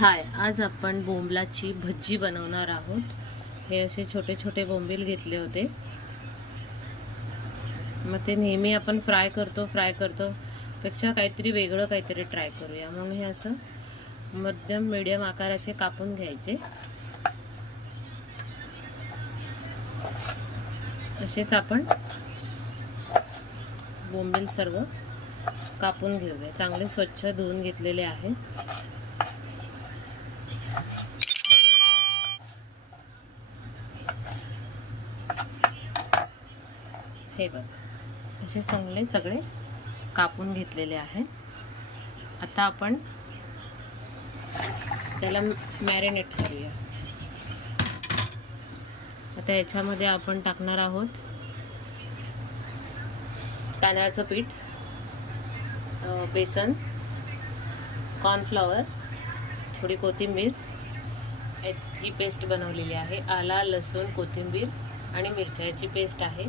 हाय आज आपण बोंबलाची भज्जी बनवणार आहोत. हे असे छोटे छोटे बोंबील घेतले होते. मग ते नेहमी आपण फ्राय करतो फ्राय करतो. पेक्षा काहीतरी वेगळं काहीतरी ट्राय करूया. म्हणून हे असं मध्यम मीडियम आकाराचे कापून घ्यायचे. असेच आपण बोंबील सर्व कापून घेऊया. चांगले स्वच्छ धुवून घेतलेले आहेत. हे बघ. असे चांगले सगळे कापून घेतलेले आहेत. आता आपण त्याला मॅरिनेट करूया. आता याच्यामध्ये आपण टाकणार आहोत तांदळाचं पीठ बेसन कॉर्नफ्लॉवर थोडी कोथिंबीर. ही पेस्ट बनवलेली आहे. आला लसूण कोथिंबीर आणि मिरच्याची पेस्ट आहे.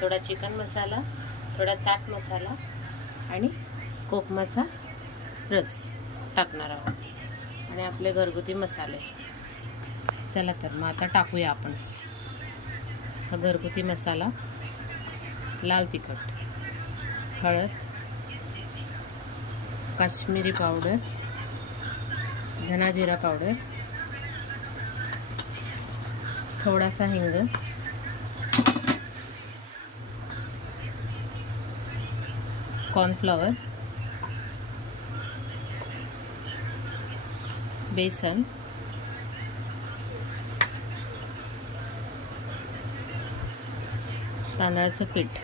थोडा चिकन मसाला थोडा चाट मसाला आणि कोकमाचा रस टाकणार आहोत. आणि आपले घरगुती मसाले. चला तर मग आता टाकूया आपण. हा घरगुती मसाला लाल तिखट हळद काश्मीरी पावडर धनाजिरा पावडर थोडासा हिंग कॉर्नफ्लॉवर बेसन तांदळाचं पीठ.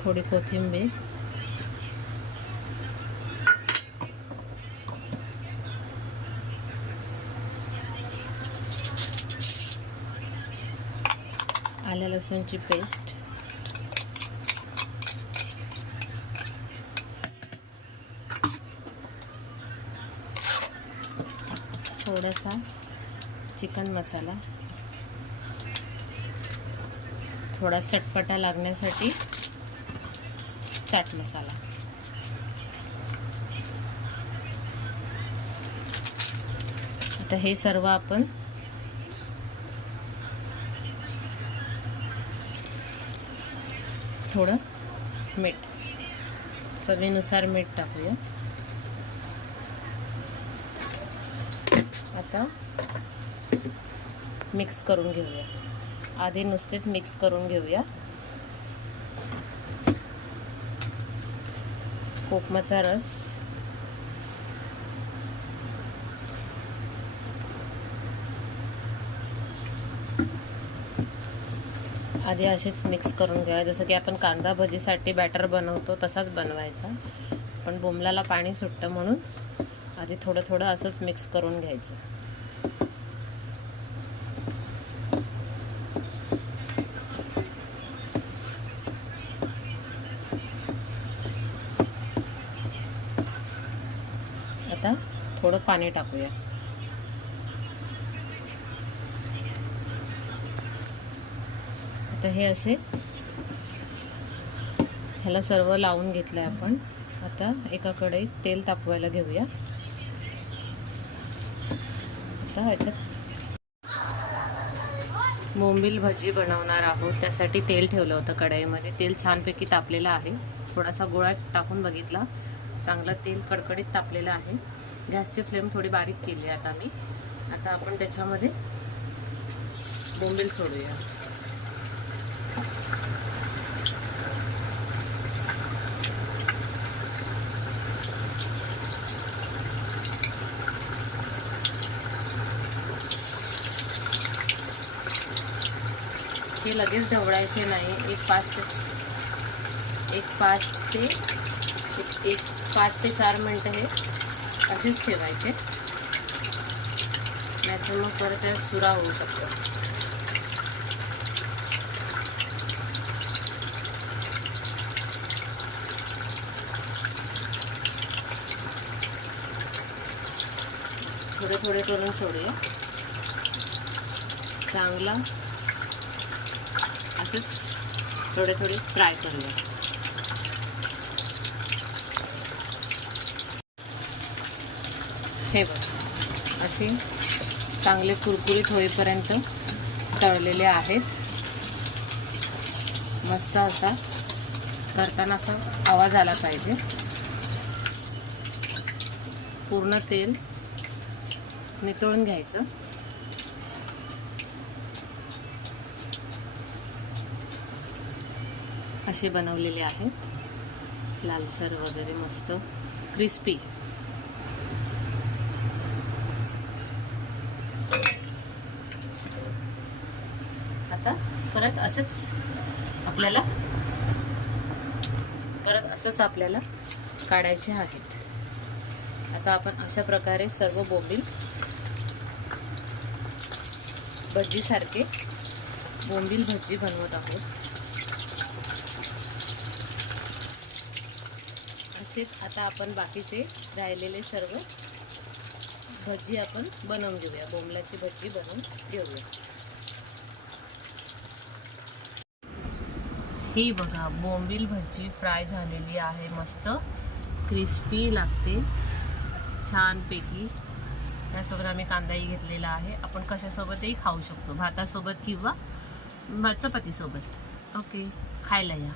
थोडी कोथिंबीर. आल्या लसूणची पेस्ट थोडासा चिकन मसाला. थोडा चटपटा लागण्यासाठी चाट मसाला. आता हे सर्व आपण थोडं मीठ. चवीनुसार मीठ टाकूया. आता मिक्स करून घेऊया. आधी नुसतेच मिक्स करून घेऊया. कोकमाचा रस. आधी असेच मिक्स करून घ्या जसं की आपण कांदा भजीसाठी बॅटर बनवतो तसाच बनवायचा. पण बोंबलाला पाणी सुटतं म्हणून आधी थोडं थोडं असंच मिक्स करून घ्यायचं. आता थोडं पाणी टाकूया. आता हे असे ह्याला सर्व लावून घेतलंय आपण. आता एका तेल तापवायला घेऊया. आता ह्याच्यात बोंबील भजी बनवणार आहोत. त्यासाठी तेल ठेवलं होतं कढईमध्ये. तेल छानपैकी तापलेलं आहे. थोडासा गोळा टाकून बघितला. चांगला तेल कडकडीत तापलेलं आहे. गॅसची फ्लेम थोडी बारीक केली आहे आता मी. आता आपण त्याच्यामध्ये बोंबील सोडूया. हे लगेच ढवळायचे नाही. एक पाच ते एक पाच ते एक- पाच ते चार मिनटं हे असेच ठेवायचे. नाहीतर मग परत चुरा होऊ शकतो. थोडे थोडे करून सोडूया. चांगला. असं थोडे थोडे फ्राय करूया. हे बघ अशी चांगले कुरकुरीत होईपर्यंत तळलेले आहेत. मस्त असा करताना असा आवाज आला पाहिजे. पूर्ण तेल नितळून घ्यायचं. असे बनवलेले आहेत. लालसर वगैरे मस्त. क्रिस्पी आता परत असंच आपल्याला परत असंच आपल्याला काढायचे आहेत. आता आपण अशा प्रकारे सर्व बोंबील भज्जीसारखे बोंबील भज्जी बनवत आहोत. असेच आता आपण बाकीचे राहिलेले सर्व भज्जी आपण बनवून घेऊया. बोंबलाची भज्जी बनवून घेऊया. ही बघा बोंबील भज्जी फ्राय झालेली आहे. मस्त क्रिस्पी लागते. छानपैकी त्यासोबत आम्ही कांदाही घेतलेला आहे. आपण कशासोबतही खाऊ शकतो. भातासोबत किंवा चपातीसोबत. ओके खायला या.